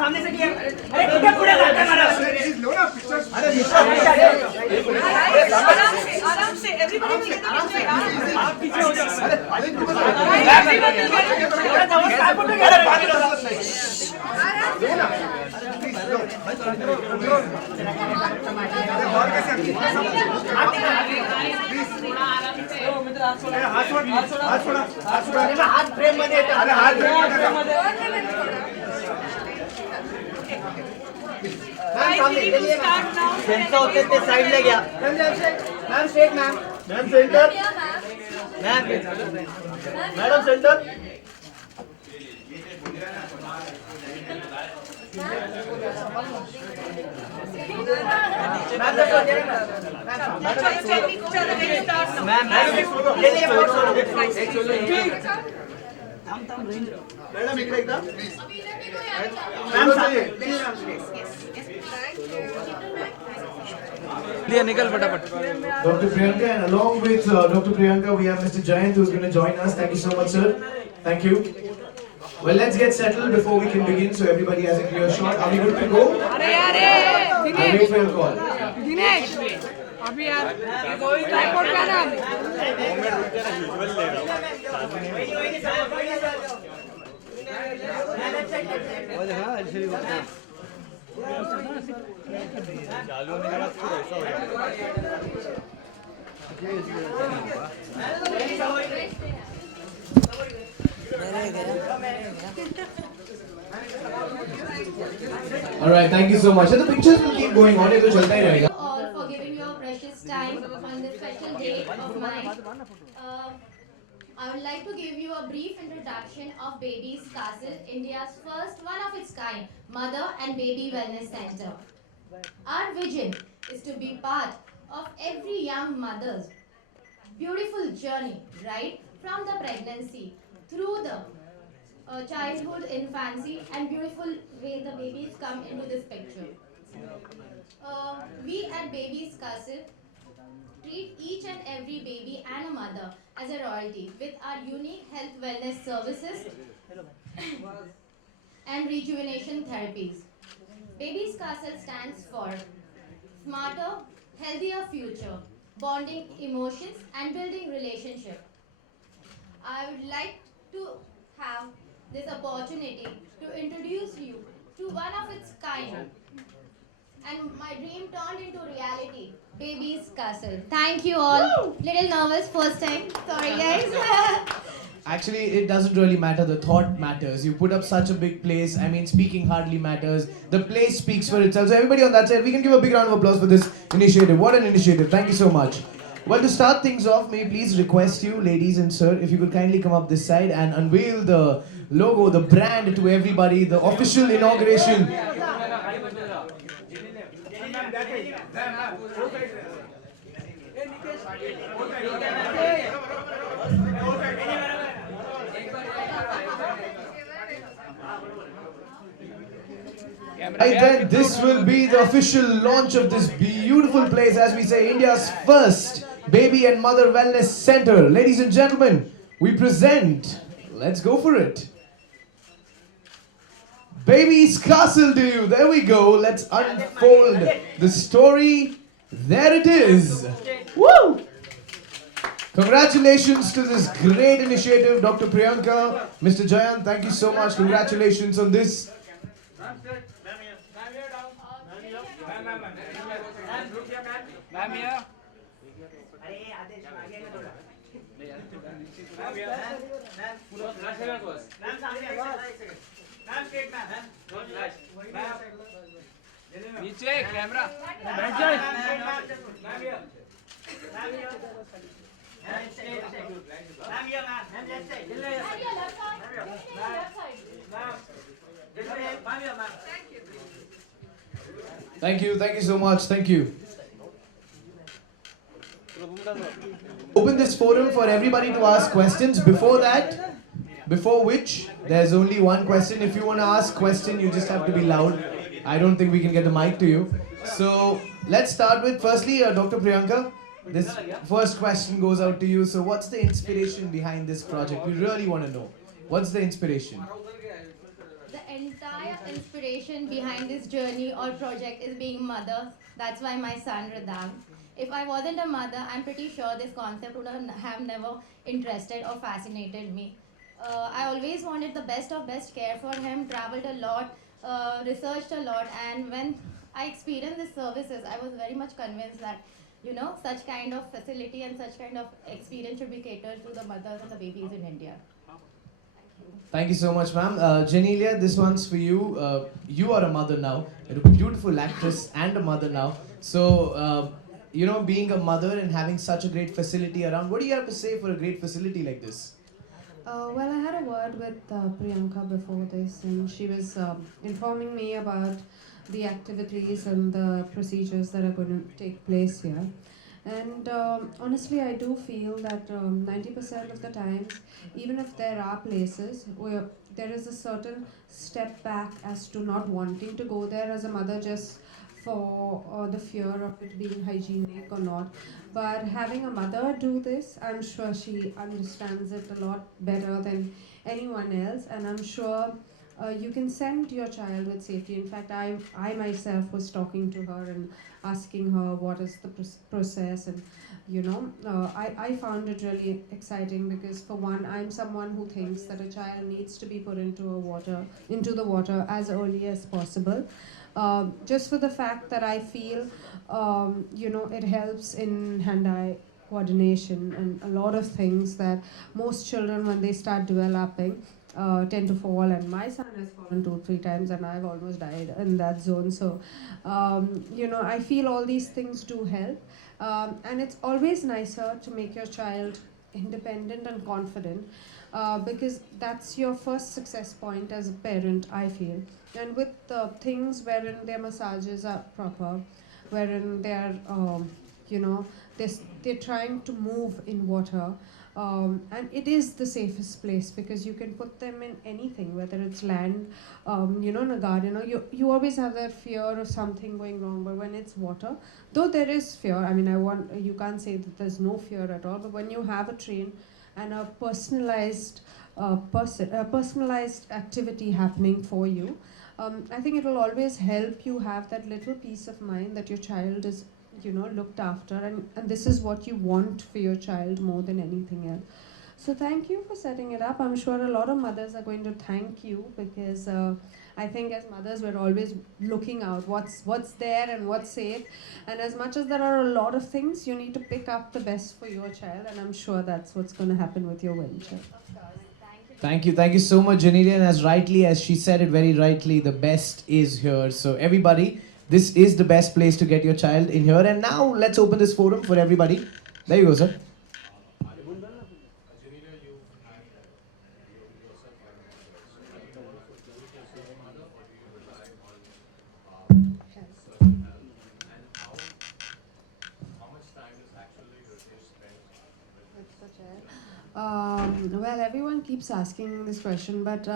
सामने से किया अरे किधर पूरा घाटा मारा लो ना पिक्चर्स आराम से एवरीबॉडी आप पीछे हो जाओ थोड़ा नमस्कार फोटो अरे बात लो ना और कैसे हाथ छोड़ा हाथ फ्रेम मध्ये अरे हात फ्रेम मध्ये सेंटर होते ते साइड ला घ्या ma'am straight ma'am centre madam centre madam इकडे एकदा निकल फटाफट. Dr. Priyanka, and along with Dr. Priyanka, we have Mr. Jayant who's going to join us. Thank you so much, sir. Thank you. Well, let's get settled before we can begin, so everybody has a clear shot. Are we good to go? I'll wait for your call. Dinesh अभी यार tripod पे आना चालू होने के बाद फिर ऐसा हो All right, thank you so much. So the pictures will keep going on. It will chalta hi rahega. All for giving your precious time on this special day of mine. I would like to give you a brief introduction of Baby's Castle, India's first one of its kind mother and baby wellness center. Our vision is to be part of every young mother's beautiful journey, right from the pregnancy through the childhood, infancy, and beautiful way the babies come into this picture. We at Baby's Castle treat each and every baby and a mother as a royalty with our unique health wellness services and rejuvenation therapies. Baby's Castle stands for smarter, healthier future, bonding emotions and building relationship. I would like to have this opportunity to introduce you to one of its kind. And my dream turned into reality. Baby's Castle. Thank you all. Woo! Little nervous first time. Sorry guys. Actually, it doesn't really matter. The thought matters. You put up such a big place. I mean, speaking hardly matters. The place speaks for itself. So everybody on that side, we can give a big round of applause for this initiative. What an initiative. Thank you so much. Well, to start things off, may I please request you, ladies and sir, if you could kindly come up this side and unveil the logo, the brand to everybody, the official inauguration. Right then, this will be the official launch of this beautiful place, as we say, India's first baby and mother wellness center. Ladies and gentlemen, we present, let's go for it, Baby's Castle to you. There we go. Let's unfold the story. There it is. Woo! Congratulations to this great initiative, Dr. Priyanka, Mr. Jayant. Thank you so much. Congratulations on this. Ma'am ये नीचे camera बैठ जाए Thank you so much. Thank you. Open this forum for everybody to ask questions. Before which, there's only one question. If you want to ask question, you just have to be loud. I don't think we can get the mic to you. So let's start with firstly, Dr. Priyanka. This first question goes out to you. So, what's the inspiration behind this project? We really want to know. What's the inspiration? The entire inspiration behind this journey or project is being mother. That's why my son Radam. If I wasn't a mother, I'm pretty sure this concept would have never interested or fascinated me. I always wanted the best of best care for him, traveled a lot, researched a lot, and when I experienced these services, I was very much convinced that such kind of facility and such kind of experience should be catered to the mothers and the babies in India. Thank you so much, ma'am. Genelia, this one's for you. You are a mother now, a beautiful actress and a mother now. So, being a mother and having such a great facility around, what do you have to say for a great facility like this? Well, I had a word with Priyanka before this, and she was informing me about the activities and the procedures that are going to take place here. And honestly, I do feel that 90% of the times, even if there are places where there is a certain step back as to not wanting to go there as a mother just for the fear of it being hygienic or not. But having a mother do this, I'm sure she understands it a lot better than anyone else, and I'm sure you can send your child with safety. In fact, I myself was talking to her and asking her what is the process, and I found it really exciting because for one, I'm someone who thinks that a child needs to be put into the water as early as possible. Just for the fact that I feel, it helps in hand-eye coordination and a lot of things that most children, when they start developing, tend to fall. And my son has fallen 2 3 times, and I've almost died in that zone. So, I feel all these things do help, and it's always nicer to make your child independent and confident. Because that's your first success point as a parent, I feel. And with things wherein their massages are proper, wherein they're, they're trying to move in water, and it is the safest place because you can put them in anything, whether it's land, in a garden, or you always have that fear of something going wrong. But when it's water, though there is fear, I mean, you can't say that there's no fear at all. But when you have a train and a personalized personalized activity happening for you, I think it will always help you have that little peace of mind that your child is looked after, and this is what you want for your child more than anything else. So thank you for setting it up. I'm sure a lot of mothers are going to thank you because I think as mothers we're always looking out what's there and what's safe, and as much as there are a lot of things, you need to pick up the best for your child, and I'm sure that's what's going to happen with your venture. Thank you so much, Genelia. And as she said it very rightly, the best is here. So everybody, this is the best place to get your child in here. And now let's open this forum for everybody. There you go, sir. Well, everyone keeps asking this question, but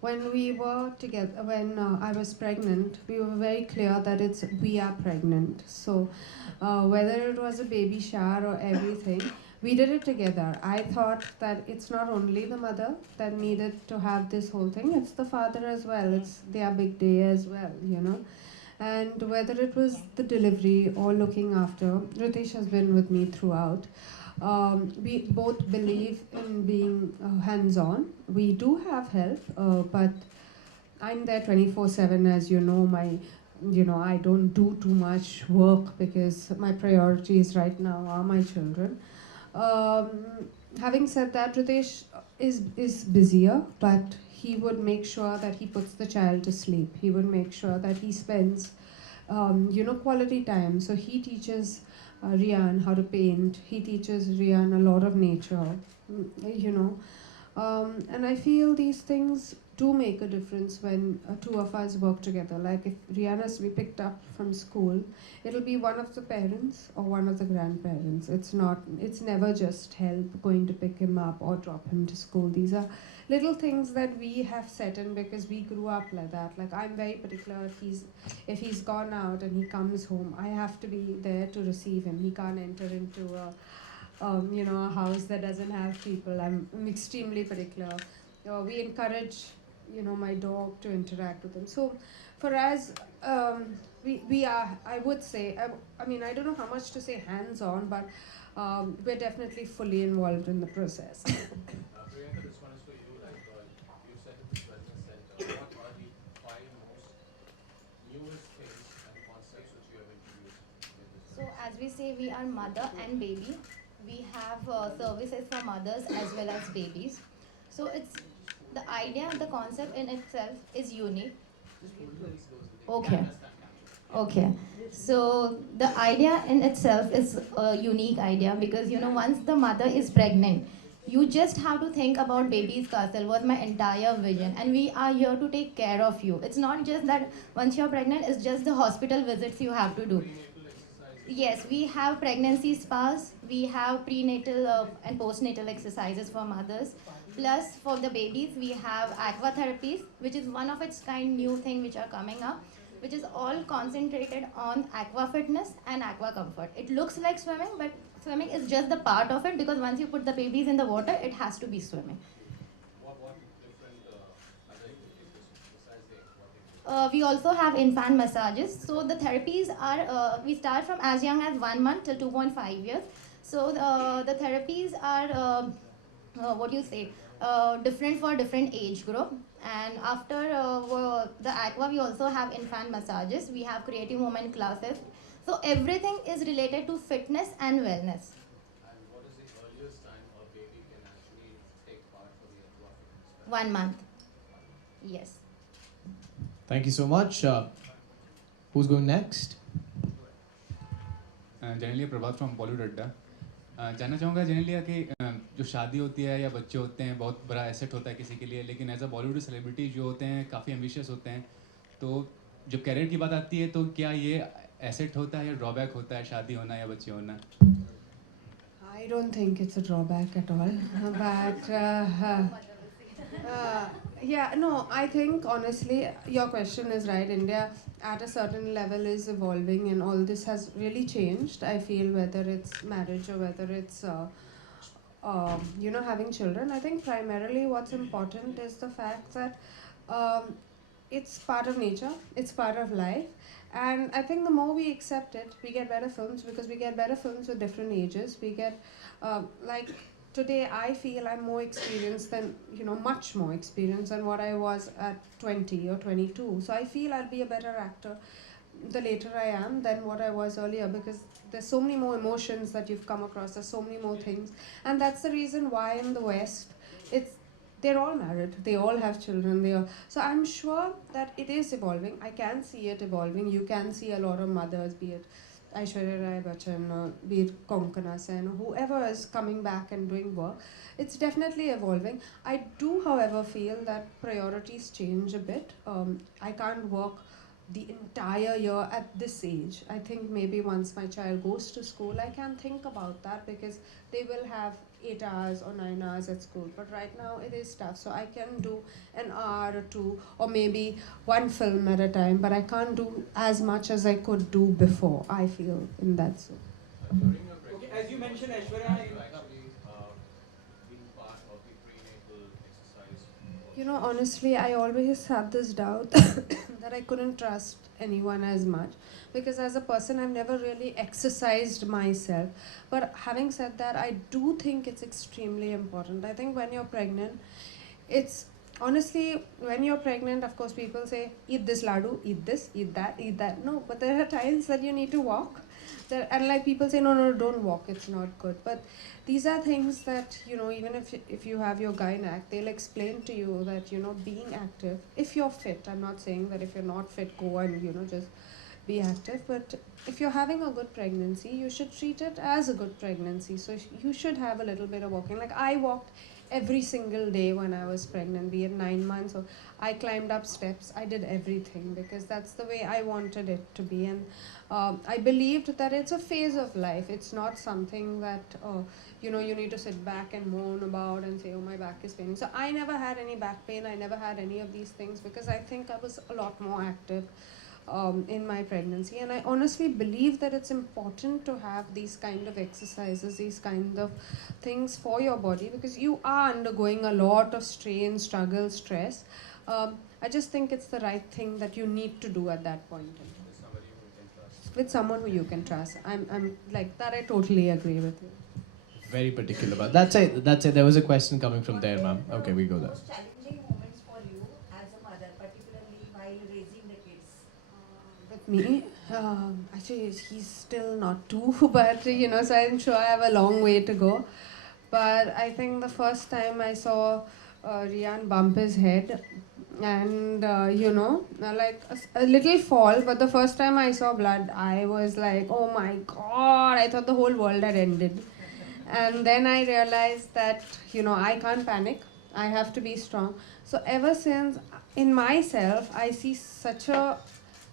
when we were together, when I was pregnant, we were very clear that we are pregnant. So whether it was a baby shower or everything, we did it together. I thought that it's not only the mother that needed to have this whole thing, it's the father as well. It's their big day as well, And whether it was the delivery or looking after, Ritesh has been with me throughout. We both believe in being hands-on. We do have help, but I'm there 24/7. As you know, I don't do too much work because my priorities right now are my children. Having said that, Ritesh is busier, but he would make sure that he puts the child to sleep. He would make sure that he spends, quality time. So he teaches Rian how to paint. He teaches Rian a lot of nature, And I feel these things do make a difference when two of us work together. Like if Rihanna's to be picked up from school, it'll be one of the parents or one of the grandparents. It's never just help going to pick him up or drop him to school. These are little things that we have set in because we grew up like that. Like I'm very particular if he's gone out and he comes home, I have to be there to receive him. He can't enter into a house that doesn't have people. I'm extremely particular. We encourage, my dog to interact with him. So for us, we are, I would say, I mean, I don't know how much to say hands-on, but we're definitely fully involved in the process. Priyanka, this one is for you. Like you said at this wellness center, what are the 5 most newest things and concepts which you have introduced? So as we say, we are mother and baby. We have services for mothers as well as babies. So it's the idea, the concept in itself is unique. Okay. Okay. So the idea in itself is a unique idea because once the mother is pregnant, you just have to think about baby's castle was my entire vision, and we are here to take care of you. It's not just that once you're pregnant, it's just the hospital visits you have to do. Yes, we have pregnancy spas, we have prenatal and postnatal exercises for mothers. Plus, for the babies, we have aqua therapies, which is one of its kind new thing which are coming up, which is all concentrated on aqua fitness and aqua comfort. It looks like swimming, but swimming is just the part of it because once you put the babies in the water, it has to be swimming. What different other activities besides the aquatic? We also have infant massages. So the therapies are, we start from as young as 1 month till 2.5 years. So the therapies are, different for different age group. And after the aqua, we also have infant massages. We have creative moment classes. So everything is related to fitness and wellness. And what is the earliest time a baby can actually take part for the aquatic? 1 month. Yes. Thank you so much. Who's going next? Genelia Prabhat from Bollywood अड्डा जानना चाहूँगा जेनेलिया कि जो शादी होती है या बच्चे होते हैं बहुत बड़ा एसेट होता है किसी के लिए, लेकिन एज अ बॉलीवुड सेलिब्रिटी जो होते हैं काफ़ी एम्बिशियस होते हैं, तो जब कैरियर की बात आती है तो क्या ये एसेट होता है या ड्रॉबैक होता है शादी होना या बच्चे होना? I don't think it's a drawback at all. But yeah, no, I think honestly your question is right. India at a certain level is evolving and all this has really changed. I feel whether it's marriage or whether it's having children. I think primarily what's important is the fact that it's part of nature, it's part of life. And I think the more we accept it, we get better films because we get better films with different ages. We get, like today I feel I'm more experienced than, much more experienced than what I was at 20 or 22. So I feel I'll be a better actor the later I am than what I was earlier because there's so many more emotions that you've come across, there's so many more things. And that's the reason why in the West, they're all married, they all have children, so I'm sure that it is evolving. I can see it evolving. You can see a lot of mothers, be it Aishwarya Rai Bachchan, or be it Konkana Sen, or whoever is coming back and doing work. It's definitely evolving. I do, however, feel that priorities change a bit. I can't work the entire year at this age. I think maybe once my child goes to school, I can think about that because they will have 8 hours or 9 hours at school. But right now it is tough. So I can do an hour or two or maybe one film at a time, but I can't do as much as I could do before, I feel, in that sense. During your pregnancy, Okay, as you mentioned, Aishwarya, being part of the prenatal exercise. Honestly, I always had this doubt that I couldn't trust anyone as much because as a person I've never really exercised myself. But having said that, I do think it's extremely important. I think when you're pregnant, it's honestly, when you're pregnant, of course people say eat this laddu, eat this, eat that. No, but there are times that you need to walk. And like people say, no, don't walk, it's not good. But these are things that, even if you have your gynac, they'll explain to you that, being active, if you're fit, I'm not saying that if you're not fit, go and, just be active. But if you're having a good pregnancy, you should treat it as a good pregnancy. So you should have a little bit of walking. Like I walked every single day when I was pregnant, be it 9 months, or I climbed up steps. I did everything because that's the way I wanted it to be. And I believed that it's a phase of life. It's not something that you need to sit back and moan about and say, oh, my back is paining. So I never had any back pain. I never had any of these things because I think I was a lot more active in my pregnancy. And I honestly believe that it's important to have these kind of exercises, these kind of things for your body, because you are undergoing a lot of strain, struggle, stress. I just think it's the right thing that you need to do at that point in time. With someone who you can trust. I'm like that. I totally agree with you. Very particular about that's it. That's it. There was a question coming from there, ma'am. Okay, we go there. Most challenging moments for you as a mother, particularly while raising the kids? With me, actually, he's still not two, but so I'm sure I have a long way to go. But I think the first time I saw Rian bump his head, and like a little fall, but the first time I saw blood, I was like, oh my god, I thought the whole world had ended. And then I realized that I can't panic, I have to be strong. So ever since, in myself, I see such a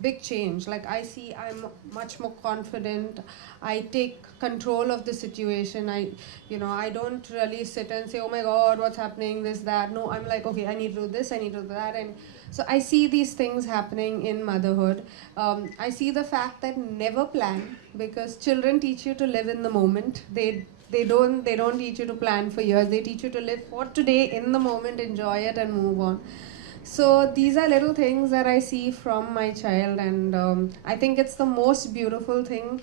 big change. Like I see I'm much more confident. I take control of the situation. I don't really sit and say, oh my god, what's happening, this, that. No, I'm like, okay, I need to do this, I need to do that. And so I see these things happening in motherhood. I see the fact that never plan, because children teach you to live in the moment. They don't teach you to plan for years. They teach you to live for today, in the moment, enjoy it and move on. So these are little things that I see from my child, and I think it's the most beautiful thing.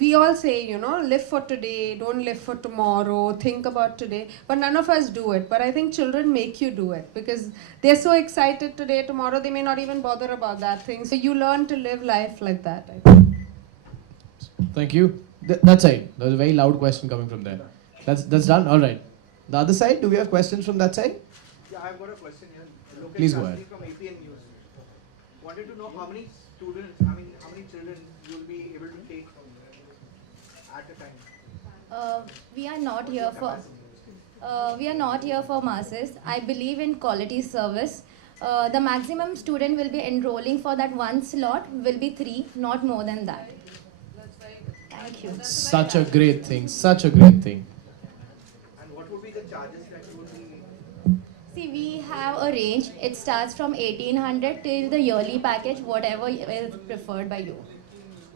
We all say, live for today, don't live for tomorrow, think about today, but none of us do it. But I think children make you do it because they're so excited today, tomorrow they may not even bother about that thing. So you learn to live life like that, I think. Thank you. That side. There was a very loud question coming from there. That's done. All right. The other side. Do we have questions from that side? Yeah, I've got a question here. Please go ahead. From APN News. Wanted to know how many students, how many children you'll be able to take at a time. We are not here for masses. I believe in quality service. The maximum student will be enrolling for that one slot will be 3, not more than that. Thank you. Such a great thing. Such a great thing. And what would be the charges that you would be? See, we have a range. It starts from 1800 till the yearly package, whatever is preferred by you.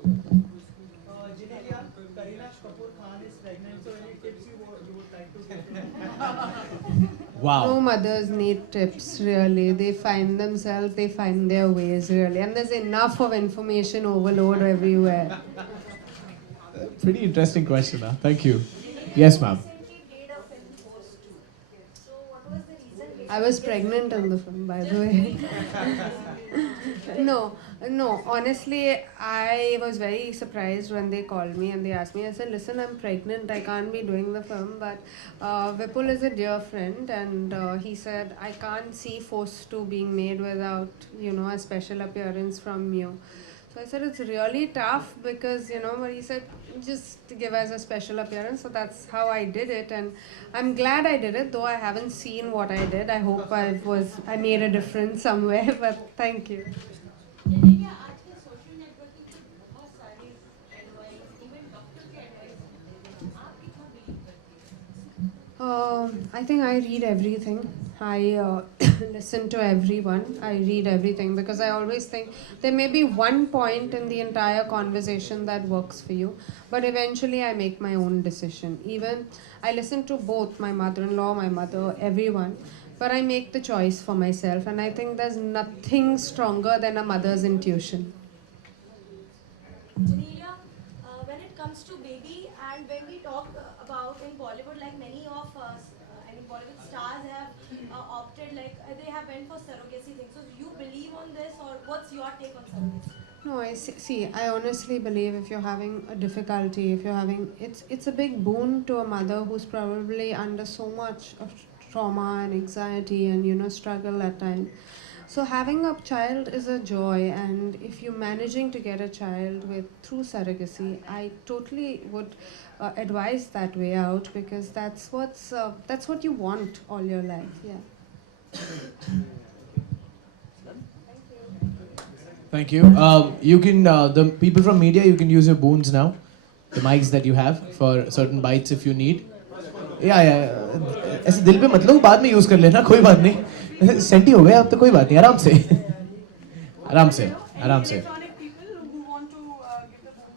Genelia, Kareena Kapoor Khan is pregnant, so any tips you would like to give? Wow. No mothers need tips, really. They find themselves, they find their ways, really. And there's enough of information overload everywhere. Pretty interesting question, huh? Thank you. Yes, ma'am. I was pregnant in the film, by the way. No, honestly, I was very surprised when they called me and they asked me. I said, listen, I'm pregnant, I can't be doing the film, but Vipul is a dear friend, and he said, I can't see Force 2 being made without, a special appearance from you. So I said, it's really tough because, but he said, just give us a special appearance. So that's how I did it. And I'm glad I did it, though I haven't seen what I did. I hope I made a difference somewhere, but thank you. I think I read everything. I listen to everyone. I read everything because I always think there may be one point in the entire conversation that works for you, but eventually I make my own decision. Even I listen to both my mother-in-law, my mother, everyone, but I make the choice for myself, and I think there's nothing stronger than a mother's intuition. Genelia, when it comes to baby and when we talk about in Bollywood, like many of us, Bollywood stars have opted, like they have went for surrogacy things. So you believe on this, or what's your take on surrogacy? No, I honestly believe if you're having a difficulty, it's a big boon to a mother who's probably under so much of trauma and anxiety and struggle at times. So having a child is a joy, and if you're managing to get a child with through surrogacy, I totally would advise that way out, because that's what you want all your life. Yeah. Thank you. You can, the people from media, you can use your boons now. The mics that you have for certain bites if you need. Yeah. ऐसे दिल पे मत लो, बाद में use कर लेना, कोई बात नहीं. सेंटी हो गए अब तो कोई बात नहीं, आराम से. आराम से, आराम से. Electronic people who want to give the phone,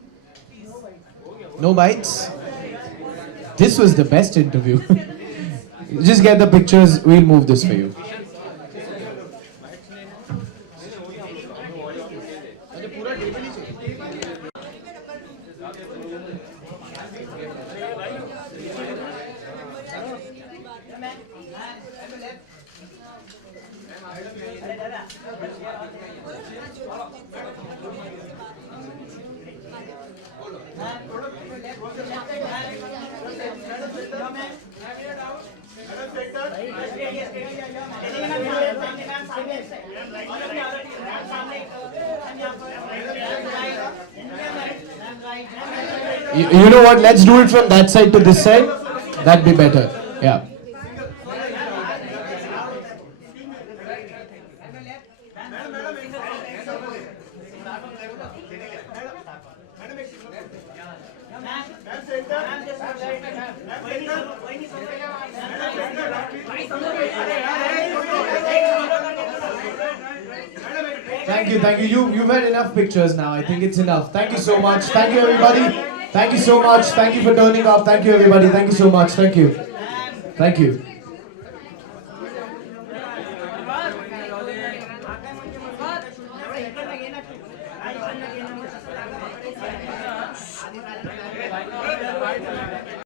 please. No bites. This was the best interview. Just get the pictures, we'll move this for you. You know what? Let's do it from that side to this side. That'd be better. Yeah. Thank you. You've had enough pictures now. I think it's enough. Thank you so much. Thank you, everybody. Thank you so much. Thank you for turning up. Thank you, everybody. Thank you so much. Thank you. Thank you.